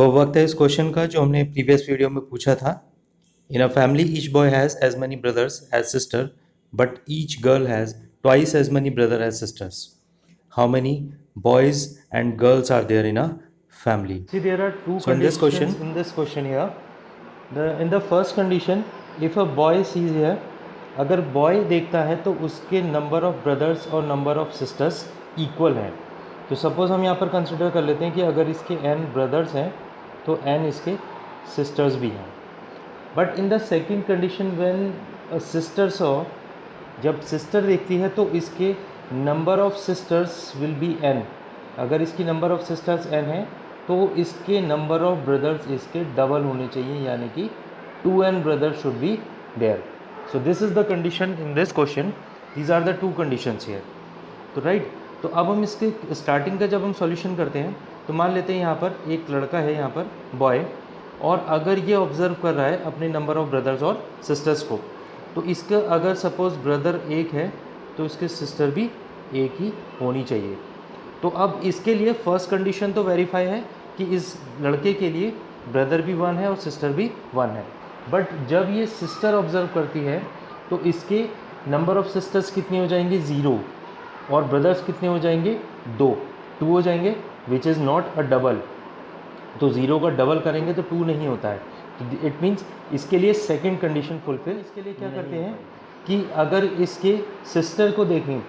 तो वक्त है इस क्वेश्चन का जो हमने प्रीवियस वीडियो में पूछा था। In a family each boy has as many brothers as sister, but each girl has twice as many brothers as sisters. How many boys and girls are there in a family? See, there are two So in this conditions question, in this question here. In the first condition, if a boy sees here, अगर बॉय देखता है तो उसके number of brothers और number of sisters equal हैं। तो सपोज़ हम यहाँ पर कंसिडर कर लेते हैं कि अगर इसके n ब्रदर्स हैं तो n इसके सिस्टर्स भी हैं। But in the second condition when a sister saw, जब सिस्टर देखती है तो इसके number of sisters will be n। अगर इसकी नंबर ऑफ सिस्टर्स n है तो इसके नंबर ऑफ ब्रदर्स इसके डबल होने चाहिए, यानी कि 2n brothers should be there. So this is the condition in this question. These are the two conditions here. तो राइट, तो अब हम इसके स्टार्टिंग का जब हम सॉल्यूशन करते हैं तो मान लेते हैं यहाँ पर एक लड़का है, यहाँ पर बॉय, और अगर ये ऑब्ज़र्व कर रहा है अपने नंबर ऑफ ब्रदर्स और सिस्टर्स को, तो इसका अगर सपोज़ ब्रदर एक है तो इसके सिस्टर भी एक ही होनी चाहिए। तो अब इसके लिए फर्स्ट कंडीशन तो वेरीफाई है कि इस लड़के के लिए ब्रदर भी 1 है और सिस्टर भी 1 है। बट जब ये सिस्टर ऑब्ज़र्व करती है तो इसके नंबर ऑफ सिस्टर्स कितनी हो जाएंगे 0, और ब्रदर्स कितने हो जाएंगे 2 हो जाएंगे, which is not a double. तो 0 का डबल करेंगे तो 2 नहीं होता है। तो इट मीन्स इसके लिए सेकेंड कंडीशन फुलफिल। इसके लिए क्या करते हैं कि अगर इसके सिस्टर को देखें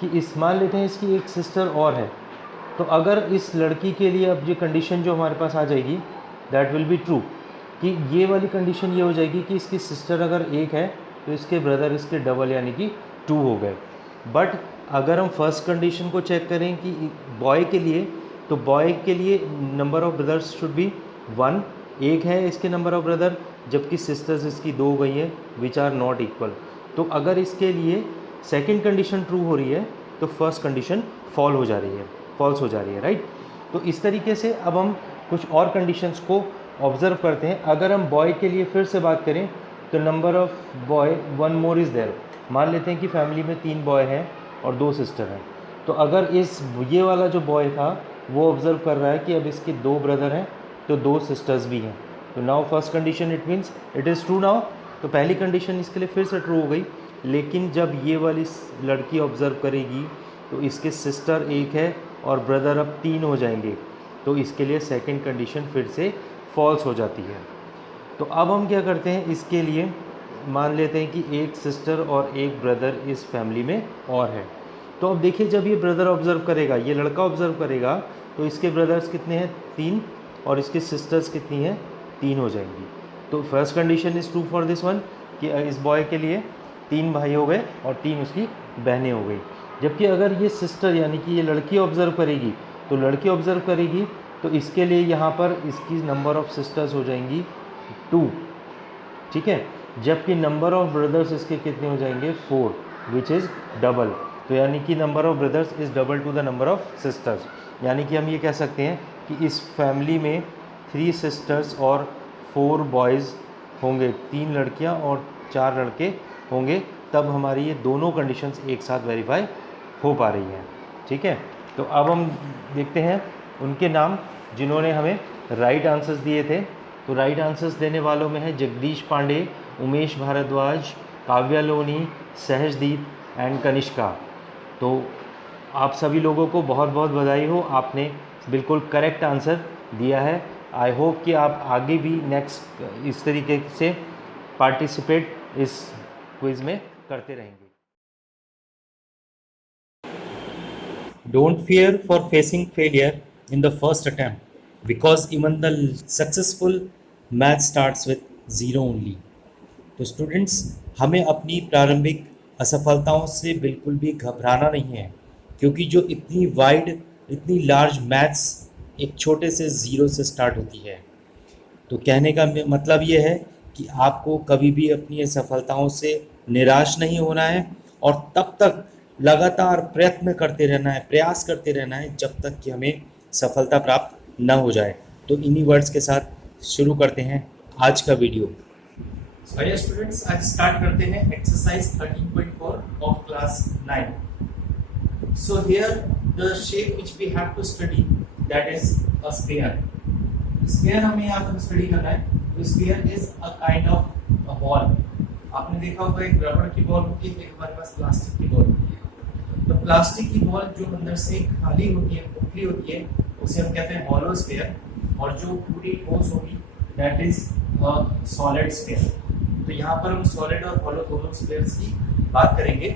कि इस मान लेते हैं इसकी एक सिस्टर और है, तो अगर इस लड़की के लिए अब ये कंडीशन जो हमारे पास आ जाएगी दैट विल बी ट्रू, कि ये वाली कंडीशन ये हो जाएगी कि इसकी सिस्टर अगर एक है तो इसके ब्रदर इसके डबल यानी कि 2 हो गए। बट अगर हम फर्स्ट कंडीशन को चेक करें कि बॉय के लिए, तो बॉय के लिए number of brothers should B 1, एक है इसके नंबर ऑफ ब्रदर, जबकि सिस्टर्स इसकी 2 हो गई है विच आर नॉट इक्वल। तो अगर इसके लिए सेकेंड कंडीशन ट्रू हो रही है तो फर्स्ट कंडीशन फॉल्स हो जा रही है, राइट। तो इस तरीके से अब हम कुछ और कंडीशंस को ऑब्ज़र्व करते हैं। अगर हम बॉय के लिए फिर से बात करें तो number of boy 1 more is there. मान लेते हैं कि फैमिली में 3 बॉय हैं और 2 सिस्टर हैं। तो अगर ये वाला जो बॉय था वो ऑब्ज़र्व कर रहा है कि अब इसके 2 ब्रदर हैं तो 2 सिस्टर्स भी हैं, तो now first condition it means it is true now. तो पहली कंडीशन इसके लिए फिर से ट्रू हो गई। लेकिन जब ये वाली लड़की ऑब्ज़र्व करेगी तो इसके सिस्टर एक है और ब्रदर अब 3 हो जाएंगे, तो इसके लिए सेकंड कंडीशन फिर से फॉल्स हो जाती है। तो अब हम क्या करते हैं, इसके लिए मान लेते हैं कि एक सिस्टर और एक ब्रदर इस फैमिली में और है। तो अब देखिए जब ये ब्रदर ऑब्ज़र्व करेगा, ये लड़का ऑब्ज़र्व करेगा, तो इसके ब्रदर्स कितने हैं 3 और इसके सिस्टर्स कितनी हैं 3 हो जाएंगी। तो first condition is true for this one कि इस बॉय के लिए 3 भाई हो गए और 3 उसकी बहनें हो गई। जबकि अगर ये सिस्टर यानी कि ये लड़की ऑब्ज़र्व करेगी, तो लड़की ऑब्ज़र्व करेगी तो इसके लिए यहाँ पर इसकी नंबर ऑफ सिस्टर्स हो जाएंगी 2, ठीक है, जबकि नंबर ऑफ ब्रदर्स इसके कितने हो जाएंगे 4, विच इज़ डबल। तो यानी कि number of brothers is double two the number of sisters. यानी कि हम ये कह सकते हैं कि इस फैमिली में 3 सिस्टर्स और 4 बॉयज़ होंगे, 3 लड़कियाँ और 4 लड़के होंगे, तब हमारी ये दोनों कंडीशंस एक साथ वेरीफाई हो पा रही हैं, ठीक है। तो अब हम देखते हैं उनके नाम जिन्होंने हमें राइट आंसर्स दिए थे। तो राइट आंसर्स देने वालों में है जगदीश पांडे, उमेश भारद्वाज, काव्या लोनी, सहजदीप एंड कनिष्का। तो आप सभी लोगों को बहुत बहुत बधाई हो, आपने बिल्कुल करेक्ट आंसर दिया है। आई होप कि आप आगे भी नेक्स्ट इस तरीके से पार्टिसिपेट इस क्विज़ में करते रहेंगे। don't fear for facing failure in the first attempt, because even the successful math starts with 0 only. तो स्टूडेंट्स, हमें अपनी प्रारंभिक असफलताओं से बिल्कुल भी घबराना नहीं है, क्योंकि जो इतनी वाइड, इतनी लार्ज मैथ्स एक छोटे से 0 से स्टार्ट होती है। तो कहने का मतलब ये है कि आपको कभी भी अपनी असफलताओं से निराश नहीं होना है और तब तक लगातार प्रयत्न करते रहना है, प्रयास करते रहना है जब तक कि हमें सफलता प्राप्त न हो जाए। तो इन्हीं वर्ड्स के साथ शुरू करते हैं आज का वीडियो। आइए स्टूडेंट्स, आज स्टार्ट करते हैं exercise 13.4 of class 9। So here the shape which we have to study that is a sphere. Sphere हमें यहाँ पर स्टडी करना है। तो sphere is a kind of a ball. आपने देखा होगा एक रबड़ की बॉल होती है, एक हमारे पास प्लास्टिक की बॉल होती है। तो प्लास्टिक की बॉल जो अंदर से खाली होती है, खोखली होती है, उसे हम कहते हैं हॉलो स्फीयर, और जो पूरी ठोस होगी that is a solid sphere. तो यहाँ पर हम सॉलिड और हॉलो दोनों स्फीयर्स की बात करेंगे।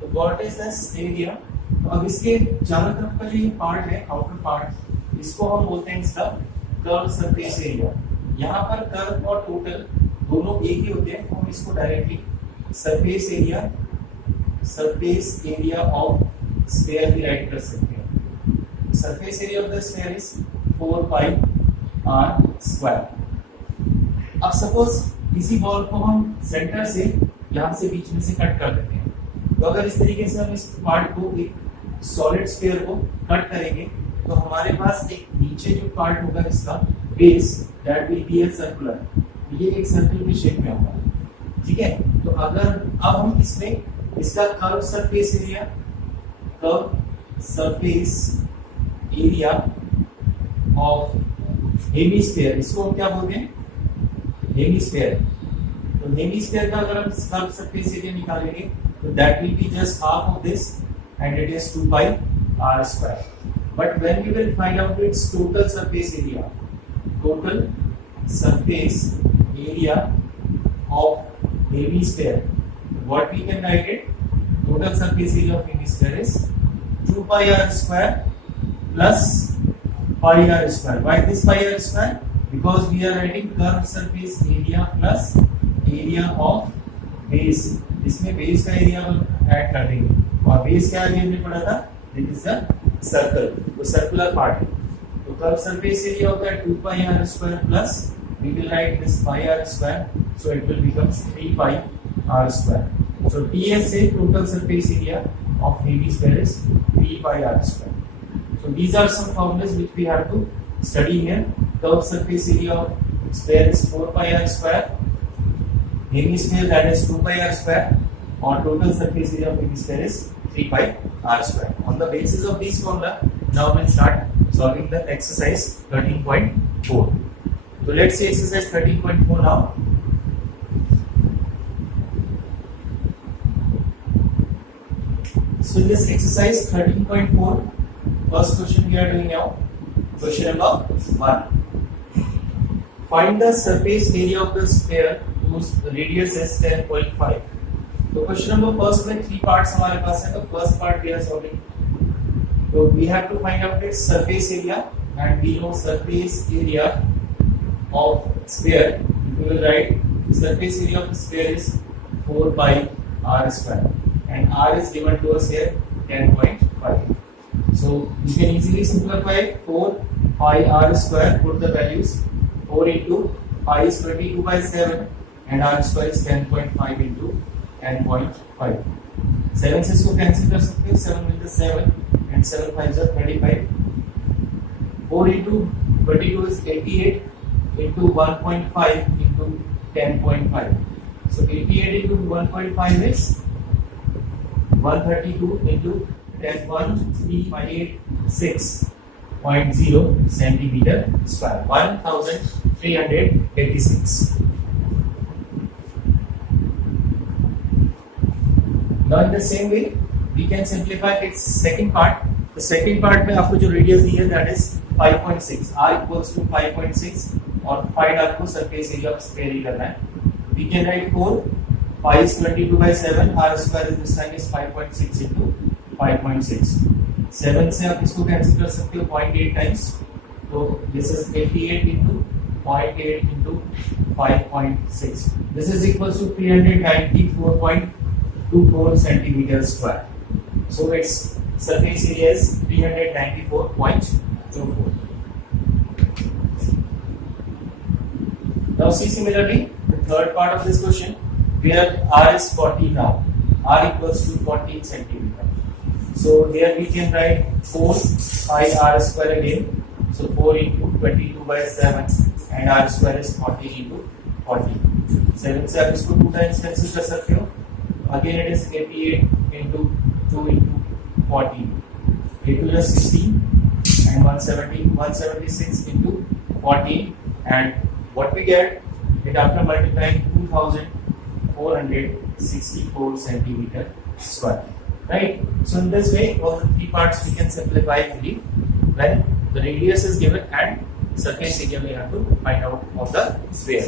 तो व्हाट इज दिस एरिया? तो अब इसके चारों तरफ का जो ये पार्ट है, आउटर पार्ट, इसको हम बोलते हैं इसका कर्व सरफेस एरिया। यहाँ पर कर्व और टोटल दोनों एक ही होते हैं, तो हम इसको directly surface area of sphere भी राइट कर सकते हैं। Surface area of the sphere is 4 pi r square. अब सपोज इसी बॉल को हम सेंटर से यहाँ से बीच में से कट कर देते हैं। तो अगर इस तरीके से हम इस पार्ट को, एक सॉलिड स्फीयर को कट करेंगे, तो हमारे पास एक नीचे जो पार्ट होगा इसका base, that will be a circular. ये एक सर्कल की शेप में होगा, ठीक है। तो अगर अब हम इसमें इसका curve surface area of hemisphere, इसको हम क्या बोलते हैं? हेमीस्फीयर। तो हेमीस्फीयर का अगर हम कर्व सरफेस एरिया निकालेंगे तो that will be just half of this and it is 2 pi r square. But when we will find out its total surface area of hemisphere, what we can write it? Total surface area of hemisphere is 2 pi r square plus pi r square. Why this pi r square? Because we are writing curved surface area plus area of base. इसमें base का area add कर देंगे, और base क्या आगे हमने पढ़ा था? This is a circle, तो circular part है। तो curved surface area होता है 2 pi r square plus we will write this pi r square, so it will become 3 pi r square. So TS say total surface area of hemisphere is 3 pi r square. So these are some formulas which we have to study here. Curved surface area of sphere is 4 pi r square, hemisphere that is 2 pi r square, or total surface area of hemisphere is 3 pi r square. On the basis of this formula, now we'll start solving the exercise 13.4. So let's see exercise 13.4 now. So in this exercise 13.4, first question we are doing now. Question number 1. Find the surface area of the sphere whose radius is 10.5. तो question number first में 3 parts हमारे पास है। तो first part we are solving. So we have to find out its surface area, and we know surface area of sphere. We will write surface area of the sphere is 4 pi r square, and r is given to us here 10.5. So you can easily simplify 4 pi r square. Put the values. 4 into pi is 22 by 7, and r square is 10.5 into 10.5. 7 से इसको कैंसिल कर सकते हैं। 7 with the 7, and 7 5 are 35. 4 into 22 is 88. Into 1.5 into 10.5. So 88 into 1.5 is 132 into 1386.0 centimeter square. 1386. Now in the same way we can simplify its second part. The second part में आपको जो radius दी है that is 5.6. R equals to 5.6. और फाइंड आपको सरफेस एरिया ऑफ स्फीयर ही करना है। We can write 4 pi is 22 by 7, r square is this time is 5.6 into 5.6. 7 से आप इसको कैंसिल कर सकते हो 0.8 टाइम्स, तो this is 88 into 0.8 into 5.6. This is equals to 394.24 centimeters square. So its surface area is 394.24. Now see similarly the third part of this question, where r is 40 now. R equals to 14 centimeter. So here we can write 4 pi r square again. So 4 into 22 by 7, and r square is 40 into 40. 7 से आप इसको 2 times cancel कर सकते हो. Again it is 88 into 2 into 40. 8 to the 16 and 176 into 14, and what we get it after multiplying 2464 centimeter square, right? So in this way all the three parts we can simplify fully when the radius is given and surface area we have to find out of the sphere.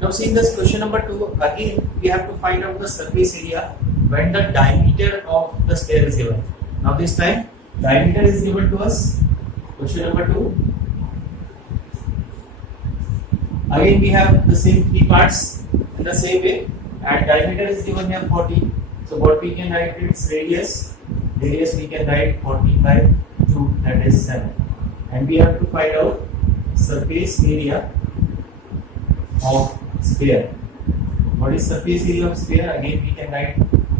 Now seeing this question number 2, again we have to find out the surface area when the diameter of the sphere is given. Now this time diameter is given to us, question number 2. Again we have the same three parts in the same way, and diameter is given here 14. So what we can write is radius we can write 14 by 2, that is 7. And we have to find out surface area of sphere. What is surface area of sphere? Again we can write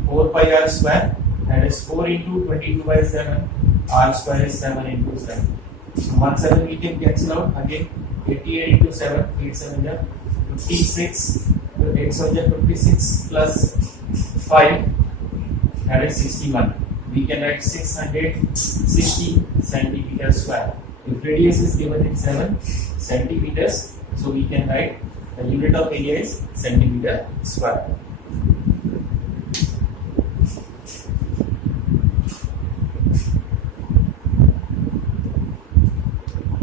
4 pi r square, that is 4 into 22 by 7, r square is 7 into 7. So 1 7 we can cancel out, again 88 into 7, 8 7 is 56, 8 7 is 56 plus 5, that is 61. We can write 660 centimeter square. If radius is given in 7 centimeters, so we can write the unit of area is centimeter square.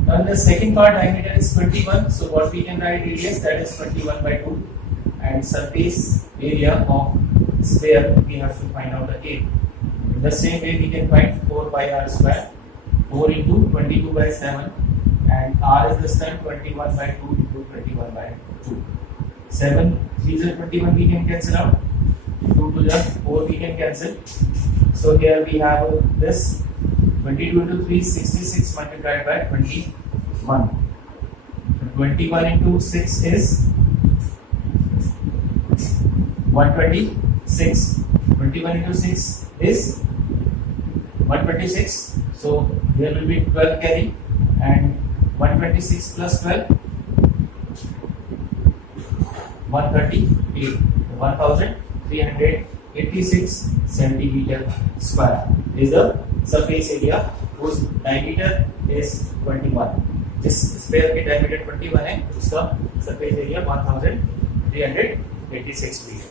Now the second part, diameter is 21. So what we can write radius, that is 21 by 2, and surface area of sphere we have to find out again. In the same way we can find 4 pi r square, 4 into 22 by 7, and r is this time 21 by 2 into 21 by 2. 7 3 is 21 we can cancel out, 2 to the 4 we can cancel. So here we have this 22 into 3 is 66 multiplied by 21. 21 into 6 is 126. 21 into 6 is 126. So there will be 12 carry, and 126 plus 12 138, 1386 centimeter square is the surface area whose diameter is 21. जिस स्फीयर की diameter 21 है उसका surface area 1386 metre.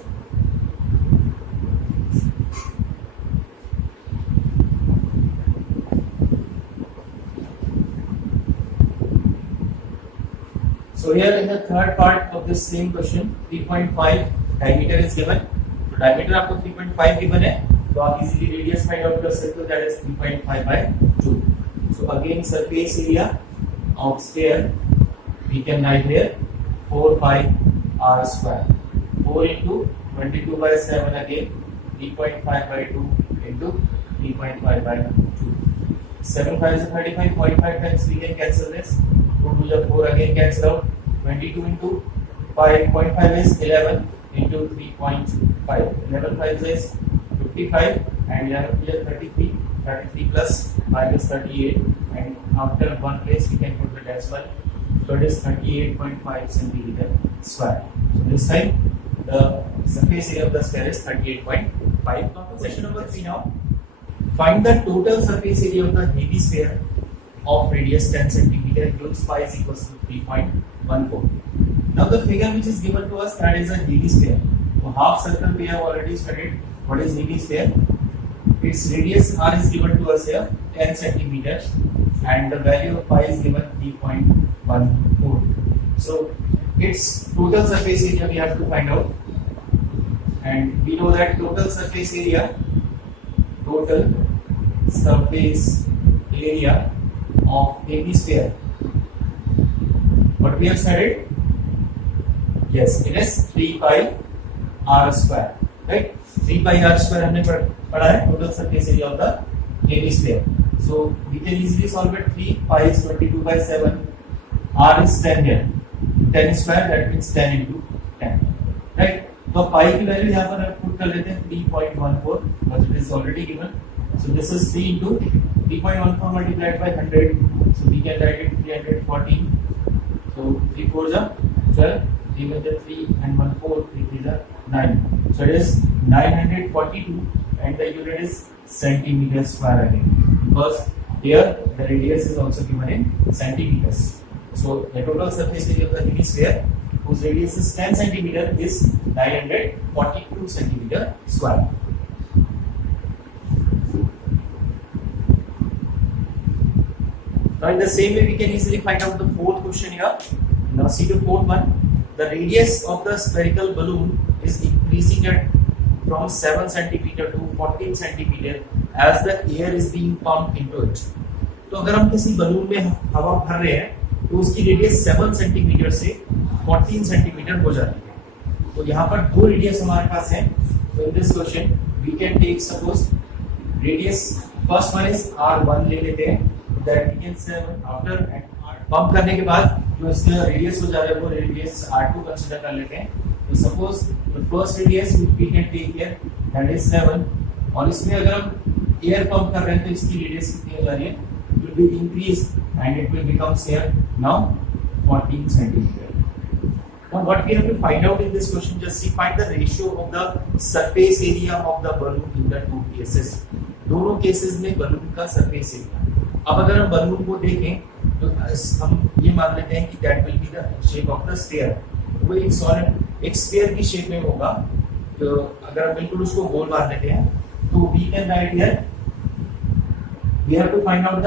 So here in the third part of this same question, 3.5 diameter is given. So diameter आपको 3.5 given है, तो आप easily radius find out कर सकते हो, that is 3.5 by 2. So again surface area of sphere we can write here 4 pi r square. 4 into 22 by 7 again 3.5 by 2 into 3.5 by 2. 7 5 is 35, 0.5 times we can cancel this. 2 to the 4 again cancel out. 22 into 5.5 is 11 into 3.5. 11 5 is 55 and 11 to the 33. 33 plus 5 is 38, and after one place we can put the decimal. So it is 38.5 centimeter square. So this time the surface area of the sphere is 38.5. Now to question number 3 now. Find the total surface area of the heavy sphere of radius 10 centimeter includes pi is equals to 3.14. Now the figure which is given to us, that is a heavy sphere. So half circle we have already studied. What is heavy sphere? Its radius r is given to us here 10 centimeter and the value of pi is given 3.14. So its total surface area we have to find out, and we know that total surface area of any sphere, what we have studied, yes, it is 3 pi r square, right? 3 pi r square हमने पढ़ा है total surface area of the heavy sphere. So we can easily solve it. 3 pi is 22 by 7, r is 10 here, 10 square, that means 10 into 10, right? तो pi की वैल्यू यहाँ पर पुट कर लेते हैं 3.14 because it is already given. So this is 3 into 3.14 multiplied by 100. So we can write it 314. So 3 4s are 12, 3 1s are 3 and 1 4, 3 3s are 9. So it is 942 and the unit is centimeter square again, because here the radius is also given in centimeters. So the total surface area of the hemisphere whose radius is 10 centimeter is 942 centimeter square. Now in the same way we can easily find out the fourth question here. Now see the fourth one. The radius of the spherical balloon is increasing at from 7 centimeter to 14 centimeter as the air is being pumped into it. तो अगर हम किसी बलून में हवा भर रहे हैं तो उसकी रेडियस 7 सेंटीमीटर से 14 सेंटीमीटर हो जाती है। तो यहाँ पर दो रेडियस हमारे पास है। तो in this question we can take suppose radius first one is r1 ले लेते हैं, that we can say after pump करने के बाद जो इसका रेडियस हो जा रहा है वो रेडियस r2 कंसीडर कर लेते हैं। तो suppose the first radius we can take here that is 7, और इसमें अगर हम एयर पंप कर रहे हैं तो इसकी रेडियस कितनी हो जा रही है, it will be increased and it will become here now 14 centimetre. Now what we have to find out in this question, just see find the ratio of the surface area of the balloon in the two cases. दोनों केसेस में बलून का surface area. अब अगर हम बलून को देखें तो हम ये मान लेते हैं कि that will be the shape of the sphere. वो एक सॉलिड एक स्फीयर की शेप में होगा। तो अगर हम बिल्कुल उसको गोल मार लेते हैं तो we can write here we have to find out the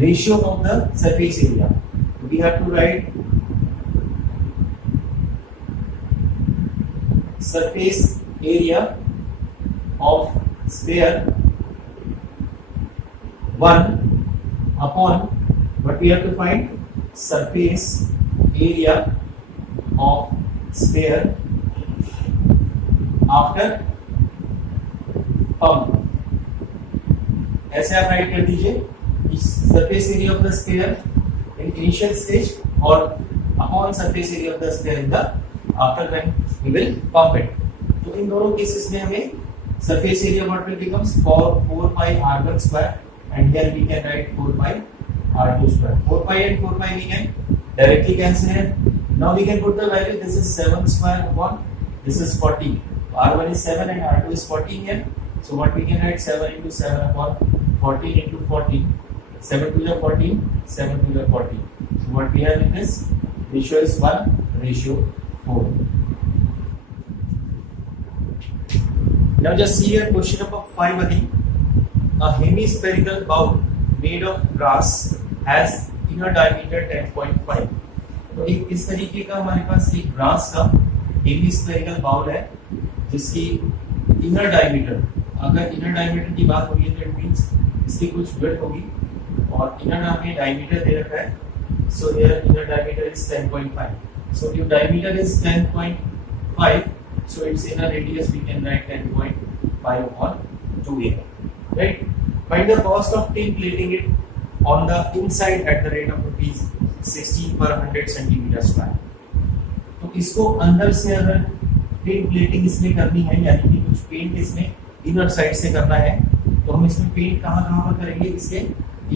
ratio of the surface area. We have to write surface area of sphere 1 upon what we have to find surface area of sphere after pump। ऐसे आप write कर दीजिए surface area of the sphere in initial stage और upon surface area of the sphere in the after when we will pump it। तो इन दोनों केसेस में हमें surface area what will becomes 4 pi r1 square and here we can write 4 pi r2 square। 4 pi and 4 pi we can directly cancel here। Now we can put the value, this is 7 square upon this is 40, r1 is 7 and r2 is 14 here। So what we can write 7 into 7 upon 14 into 14, 7 to the 14, 7 to the 14। So what we have in this ratio is 1 ratio 4। Now just see here question number 5 again। A hemispherical bowl made of brass has inner diameter 10.5। तो एक इस तरीके का हमारे पास एक ब्रास का hemispherical bowl है जिसकी इनर डायमीटर, अगर इनर डायमीटर की बात होगी तो इट मींस इसकी कुछ विड्थ होगी और इनर हमें डायमीटर दे रखा है। So here inner diameter is 10.5। So if diameter is 10.5, so its inner radius we can write 10.5 on 2a, right? Find the cost of tin plating it on the inside at the rate of rupees 16 per 100 centimeter square। तो इसको अंदर से अगर tin plating इसमें करनी है यानी कि कुछ पेंट इसमें इनर साइड से करना है तो हम इसमें पेंट कहाँ पर करेंगे, इसके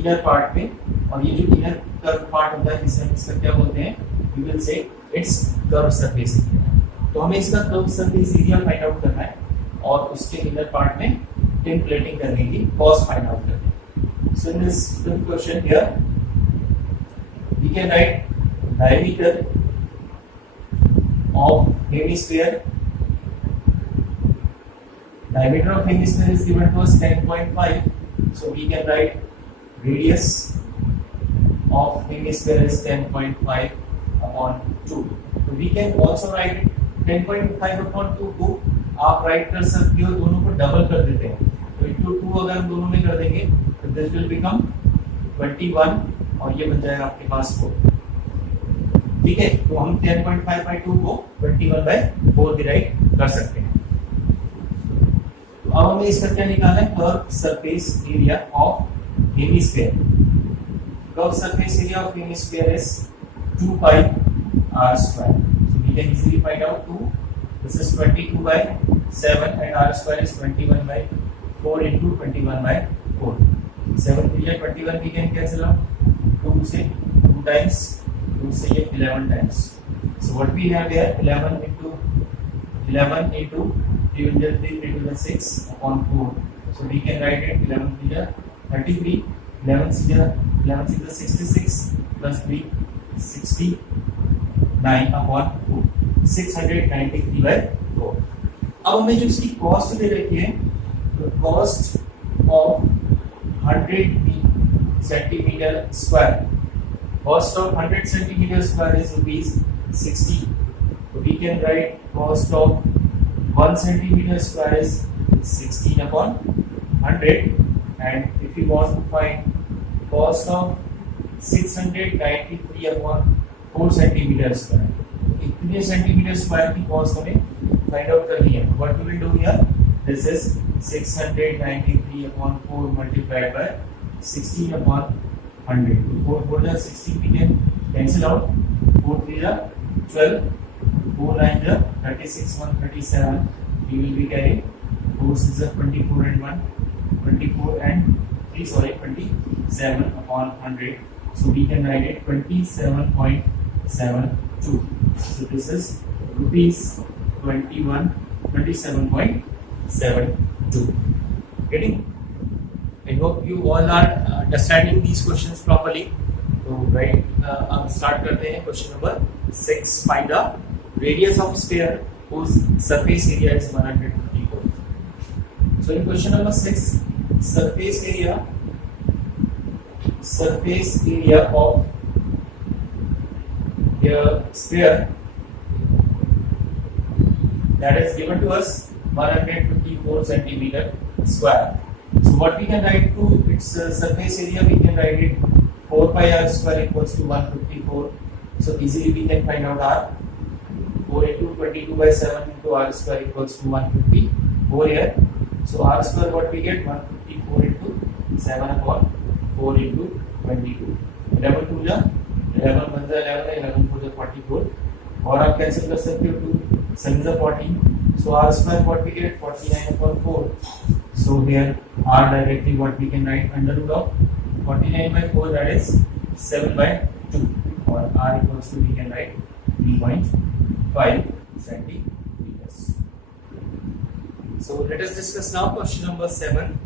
इनर पार्ट पे। और ये जो इनर कर्व पार्ट होता है जिसे हम इसका क्या बोलते हैं, we will say it's curved surface area। तो हमें इसका curve surface area find out करना है और उसके इनर पार्ट में टिन प्लेटिंग करने की कॉस्ट फाइंड आउट करनी है। So in this question here we can write diameter of hemisphere. Diameter of hemisphere is given to us 10.5, so we can write radius of hemisphere is 10.5 upon 2। तो we can also write 10.5 upon 2 को आप write कर सकते हो, दोनों को डबल कर देते हैं तो into 2 अगर हम दोनों में कर देंगे तो दिस विल बिकम 21 और ये बन जाएगा आपके पास 4। ठीक है, तो हम 10.5 by 2 को 21 by 4 भी राइट कर सकते हैं। तो अब हमें इसका क्या निकालना है, curve surface area of hemisphere. Curve surface area of hemisphere is 2 pi r square। We can easily find out 2. This is 22 by 7 and r square is 21 by 4 into 21 by 4। 7 to ये 21 we can cancel out 2 से 2 times, 2 से ये 11 times। So what we have here 11 into 3 into the 6 upon 4। So we can write it 11 3 33, 11 6 66 plus 3 69 upon 4, 693 by 4. अब हमें जो इसकी कॉस्ट दे रखी है, तो cost of 100 centimetre square, cost of 100 centimetre square is rupees 60. We can write cost of 1 centimeter square is 16 upon 100, and if you want to find cost of 693 upon 4 centimeter square, इतने centimetre square की कॉस्ट हमें फाइंड आउट करनी है. What we will do here, this is 693 upon 4 multiplied by 16 upon 100. 4 4 16 we can cancel out. 4 3 12. 4 9 36, 137. We will be carrying 4 6 24 and 1 24 and 3 27 upon 100. So we can write it 27.72. So this is rupees 27.72. Getting? I hope you all are understanding these questions properly. So right, अब start करते हैं question number 6. Find the radius of sphere whose surface area is 154. So in question number 6, surface area of the sphere that is given to us 154 centimeter square. So what we can write to its surface area, we can write it 4 pi r square equals to 154. So easily we can find out r. 4 into 22 by 7 into r square equals to 154 here. So r square what we get, 154 into 7 upon 4 into 22. 11 2 जा 11 1 जा 11 11 4 जा 44. और आप cancel कर सकते हो 2 7 जा 14. So r square what we get, 49 upon 4. So here r directly what we can write, under root of 49 by 4, that is 7 by 2. Or r equals to we can write 3.5 centimeters. So let us discuss now question number 7.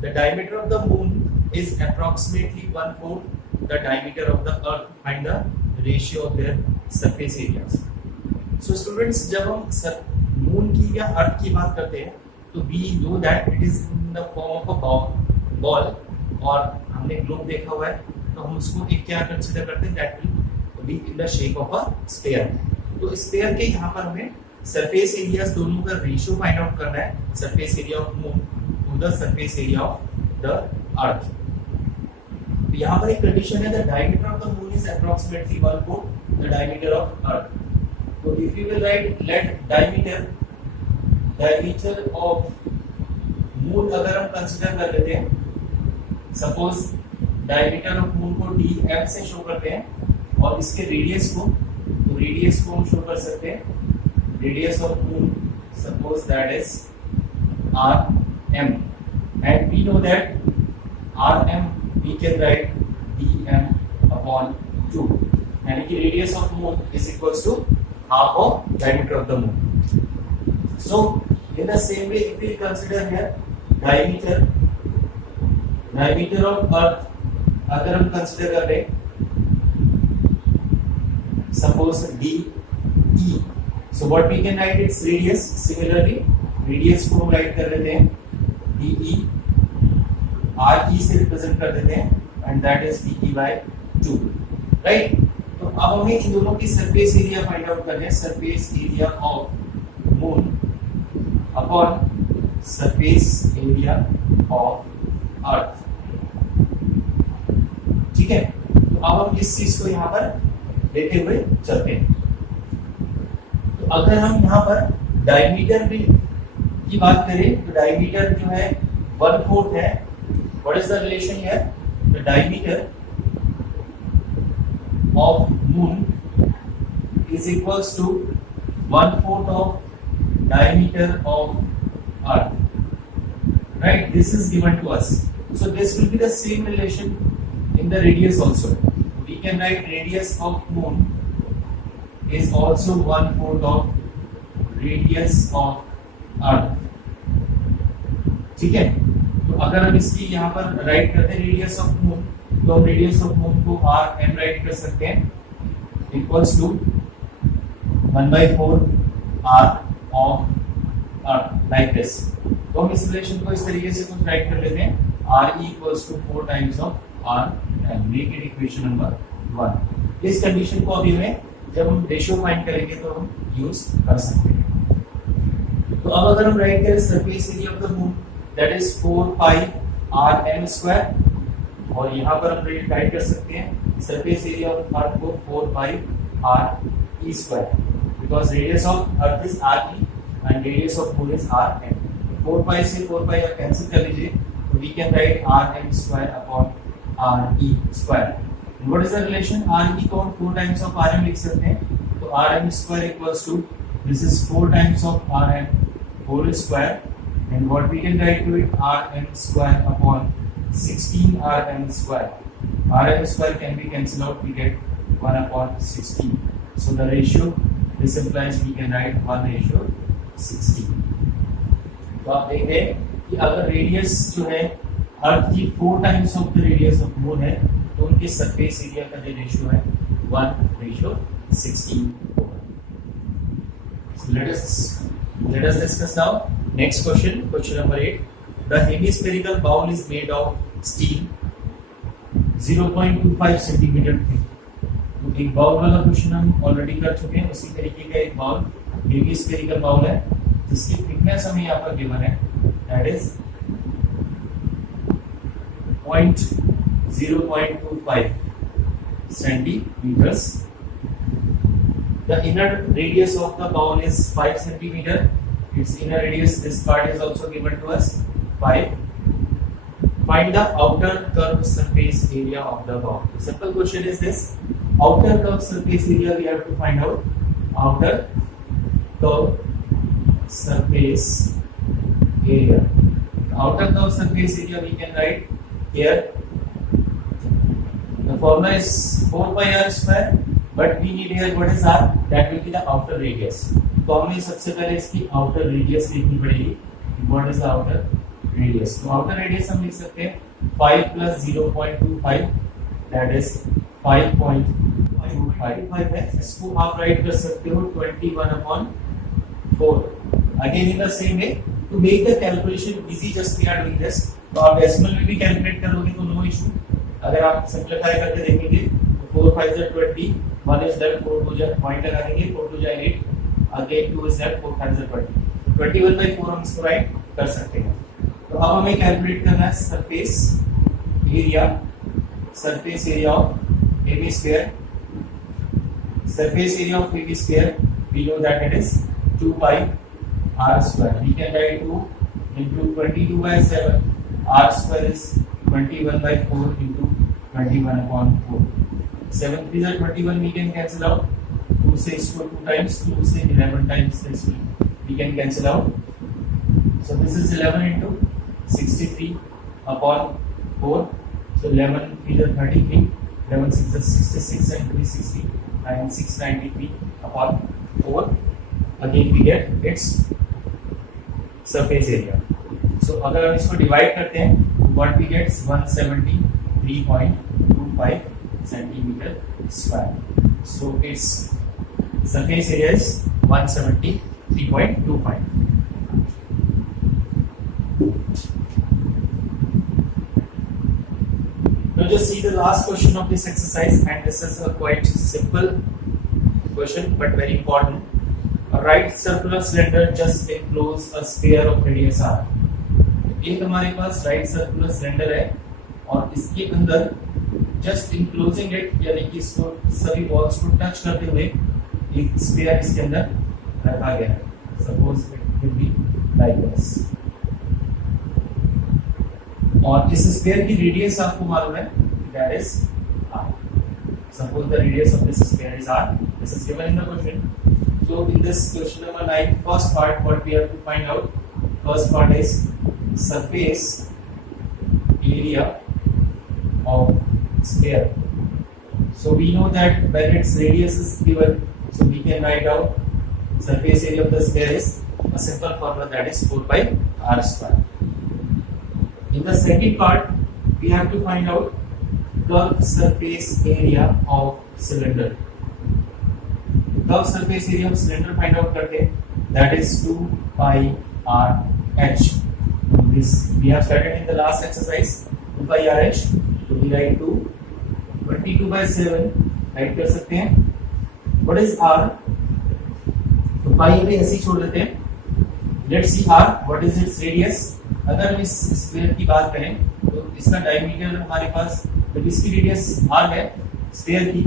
The diameter of the moon is approximately 1/4 the diameter of the earth. Find the ratio of their surface areas. So students, जब हम moon की या earth की बात करते हैं, तो we know that it is in the form of a ball, और हमने globe देखा हुआ है, तो हम उसको एक क्या कंसीडर करते हैं, that will be in the shape of a sphere. तो स्फीयर के यहाँ पर हमें सरफेस एरियाज दोनों का रेशियो फाइंड आउट करना है, surface area of moon to the surface area of the earth. तो यहाँ पर एक कंडीशन है, the diameter of the moon is approximately 1/4 the diameter of earth. तो if you will write let diameter of moon अगर हम consider कर लेते हैं, सपोज डायमीटर ऑफ मून को dm से शो करते हैं, और इसके रेडियस को हम शो कर सकते हैं, radius of moon suppose that is rm, and we know that rm we can write dm upon 2, यानी कि radius of moon is equals to half of diameter of the moon. So in the same way if we consider here diameter of earth अगर हम consider कर रहे हैं, suppose DE. So what we can write its radius. Similarly, radius को हम write कर लेते हैं DE, RE से represent कर देते हैं, and that is DE by 2, right? तो अब हमें इन दोनों की सरफेस एरिया फाइंड आउट करना है, surface area of moon upon surface area of earth. ठीक है, तो अब हम इस चीज को यहाँ पर लेते हुए चलते हैं. तो अगर हम यहाँ पर डायमीटर की बात करें, तो डायमीटर जो है 1/4 है. What is the relation here, the diameter of moon is equals to 1/4 of diameter of earth, right? This is given to us. So this will be the same relation in the radius also. We can write radius of moon is also 1/4 of radius of earth. ठीक है, तो अगर हम इसकी यहाँ पर राइट करते हैं रेडियस ऑफ मून, तो हम रेडियस ऑफ मून को आर एम राइट कर सकते हैं equals to 1/4 r of earth like this. तो हम इस रिलेशन को इस तरीके से कुछ राइट कर लेते हैं, r equals to 4 times of r m, make it equation number 1। इस कंडीशन को अभी हमें जब हम रेशियो फाइंड करेंगे तो हम यूज कर सकते हैं। तो अब अगर हम राइट करें surface area of the moon that is 4 pi r M square, और यहाँ पर हम राइट कर सकते हैं सरफेस एरिया ऑफ अर्थ को 4 pi R E square, because radius of earth is R E and radius of moon is R M. 4 pi से 4 pi आप कैंसिल कर लीजिए, तो we can write R M square upon R E square. What is the relation? RE को 4 times of RM लिख सकते हैं, तो RM square equals to this is 4 times of RM whole square, and what we can write to it RM square upon 16 RM square. RM square can be cancelled out, we get 1 upon 16. So the ratio, this implies we can write 1:16. तो आप देख रहे हैं कि अगर रेडियस जो है अर्थ की 4 times of the radius of moon है, तो उनके सरफेस एरिया का जो रेशियो है 1:16 होगा। So let us discuss now next question number 8. The hemispherical bowl is made of steel 0.25 centimeter thick. तो एक बाउल वाला क्वेश्चन हम ऑलरेडी कर चुके हैं, उसी तरीके का एक बाउल हेमिस्फेरिकल बाउल है जिसकी थिकनेस हमें यहाँ पर गिवन है, that is 0.25 centimeters. The inner radius of the bowl is 5 centimeter. Its inner radius, this part is also given to us 5. Find the outer curved surface area of the bowl. The simple question is this: outer curved surface area we have to find out. Outer curved surface area. Outer curved surface area we can write here. The formula is 4 pi r square, but we need here what is r, that will be the outer radius. तो हमें सबसे पहले इसकी outer radius लिखनी पड़ेगी. What is the outer radius? तो outer radius हम लिख सकते हैं 5 plus 0.25, that is 5.25 है। इसको आप राइट कर सकते हो 21 upon 4. Again in the same way, to make the calculation easy, just we are doing this. तो आप डेसिमल में भी कैलकुलेट करोगे तो नो इशू। अगर आप सिंपलीफाई करके देखेंगे तो 4 5 is 20, 1 is left, 4 2 जा पॉइंट लगा देंगे, 4 2 जा 8, अगेन 2 is left, 4 5 is 20, 21/4 हम इसको राइट कर सकते हैं। तो अब हमें कैलकुलेट करना है surface area of hemisphere. Surface area of hemisphere we know that it is 2 pi r square. We can write 2 into 22/7. R square is 21/4 into 21 upon 4. 7 3 are 21, we can cancel out. 2 से इसको 2 times, 2 से 11 times this we can cancel out. So this is 11 into 63 upon 4. So 11 3 are 33, 11 6 are 66 and 3 60 and 693 upon 4. Again we get its surface area. So अगर हम इसको डिवाइड करते हैं, what we get is 173.25 centimeter square. So its surface area is 173.25. Now just see the last question of this exercise, and this is a quite simple question but very important. A right circular cylinder just encloses a sphere of radius r. एक हमारे पास right circular cylinder है और इसके अंदर just enclosing it, यानी कि इसको सभी वॉल्स को टच करते हुए एक स्फीयर इसके अंदर रखा गया है। Suppose it will be like this, और इस स्फीयर की रेडियस आपको मालूम है, that is r. Suppose the radius of this sphere is r. This is given in the question. So in this question number 9, first part, what we have to find out? First part is surface area of sphere. So we know that when its radius is given, so we can write out surface area of the sphere is a simple formula, that is 4 pi r square. In the second part, we have to find out curved surface area of cylinder. Curved surface area of cylinder find out करते हैं. That is 2 pi r h. This we have studied in the last exercise. 2 pi r h. So we write 2. 22 by 7 राइट कर सकते हैं. What is r? तो पाई भी ऐसे ही छोड़ देते हैं. Let's see r. What is its radius? अगर हम इस स्फीयर की बात करें तो इसका डायमीटर हमारे पास, जब इसकी रेडियस r है स्फीयर की,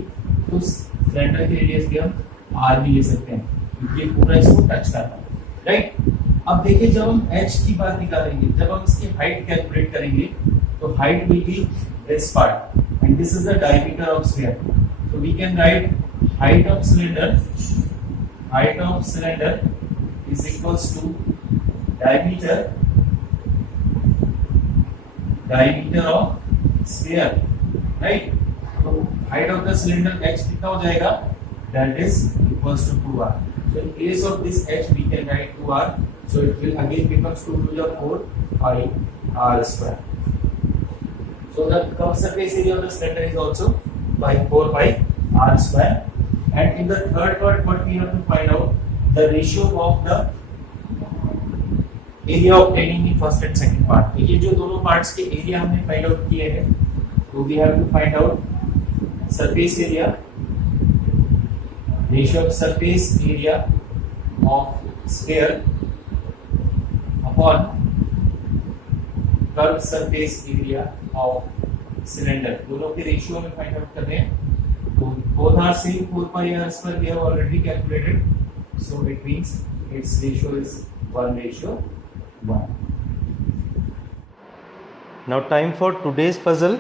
तो सिलेंडर की रेडियस भी हम r भी ले सकते हैं क्योंकि ये पूरा इसको टच करता है. राइट. अब देखिए जब हम h की बात निकालेंगे, जब हम इसकी हाइट कैलकुलेट करेंगे तो height will be this part and this is the diameter of sphere. So we can write height of cylinder is equals to diameter of sphere, right? So height of the cylinder h कितना हो जाएगा? That is equals to 2r. So in case of this h we can write 2r. So it will again becomes 2 to the 4 pi r square. So the curved surface area of the cylinder is also by 4 pi r square. And in the third part, what we have to find out the ratio of the area obtaining in first and second part. ये जो दोनों parts के area हमने find out किए हैं, तो we have to find out surface area, ratio of surface area of sphere upon curved surface area of cylinder. दोनों के रेशियो में फाइंड आउट कर रहे हैं. तो both are same 4 pi r square we have already calculated, so it means its ratio is 1:1. Now time for today's puzzle.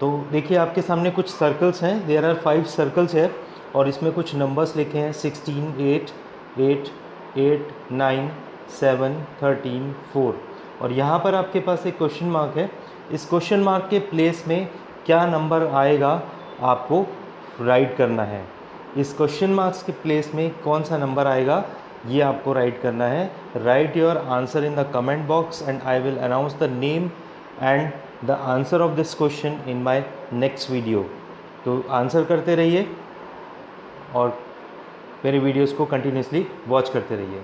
तो देखिए आपके सामने कुछ सर्कल्स हैं. देयर आर 5 सर्कल्स है और इसमें कुछ नंबर्स लिखे हैं 16, 8, 8, 8, 9, 7, 13, 4. और यहाँ पर आपके पास एक क्वेश्चन मार्क है. इस क्वेश्चन मार्क के प्लेस में क्या नंबर आएगा आपको राइट करना है. इस क्वेश्चन मार्क्स के प्लेस में कौन सा नंबर आएगा ये आपको राइट करना है. Right your answer in the comment box and I will announce the name and the answer of this question in my next video. तो आंसर करते रहिए और मेरे वीडियोस को कंटिन्यूसली वॉच करते रहिए.